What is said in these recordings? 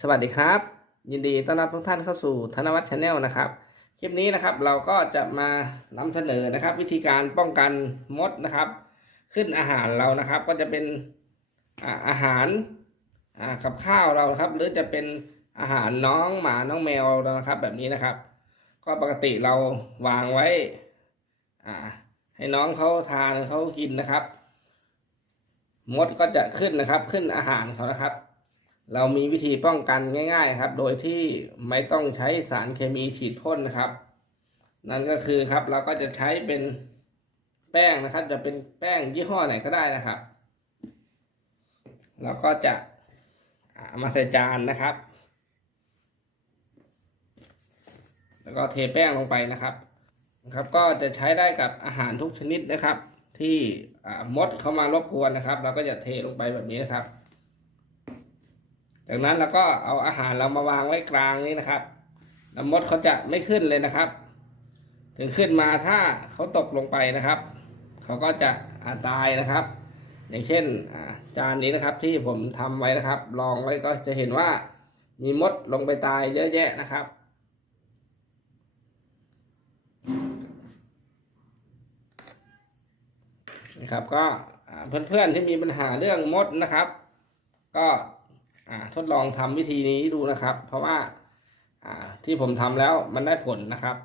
สวัสดีครับ ยินดีต้อนรับทุกท่านเข้าสู่ธนวัฒน์ชาแนลนะครับ คลิปนี้นะครับเราก็จะมานำเสนอนะครับ วิธีการป้องกันมดนะครับ ขึ้นอาหารเรานะครับ ก็จะเป็นอาหารกับข้าวเราครับ หรือจะเป็นอาหารน้องหมาน้องแมวเรานะครับ แบบนี้นะครับ ก็ปกติเราวางไว้ให้น้องเขาทานเขากินนะครับ มดก็จะขึ้นนะครับ ขึ้นอาหารเขานะครับ เรามีวิธีป้องกันง่ายๆครับ โดยที่ไม่ต้องใช้สารเคมีฉีดพ่นนะครับ นั่นก็คือครับเราก็จะใช้เป็นแป้งนะครับ จะเป็นแป้งยี่ห้อไหนก็ได้นะครับ เราก็จะามาใส่จานนะครับ แล้วก็เทแป้งลงไปนะครับนะครับ ก็จะใช้ได้กับอาหารทุกชนิดนะครับ ที่มดเข้ามารบกวนนะครับ เราก็จะเทลงไปแบบนี้นะครับ จากนั้นเราก็เอาอาหารเรามาวางไว้กลางนี้นะครับแล้วมดเขาจะไม่ขึ้นเลยนะครับ ถึงขึ้นมาถ้าเขาตกลงไปนะครับ เขาก็จะอาตายนะครับ อย่างเช่นจานนี้นะครับที่ผมทำไว้นะครับ ลองไว้ก็จะเห็นว่ามีมดลงไปตายเยอะแยะนะครับ นะครับก็เพื่อนๆที่มีปัญหาเรื่องมดนะครับ ก็ ทดลองทำวิธีนี้ดูนะครับ เพราะว่าที่ผมทำแล้วมันได้ผลนะครับ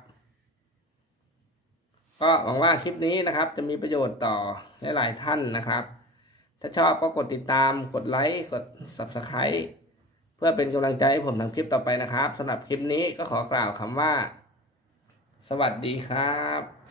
ก็หวังว่าคลิปนี้นะครับ จะมีประโยชน์ต่อหลายๆท่านนะครับ ถ้าชอบก็กดติดตามกดไลค์กด Subscribe เพื่อเป็นกำลังใจให้ผมทำคลิปต่อไปนะครับสำหรับคลิปนี้ก็ขอกล่าวคำว่า สวัสดีครับ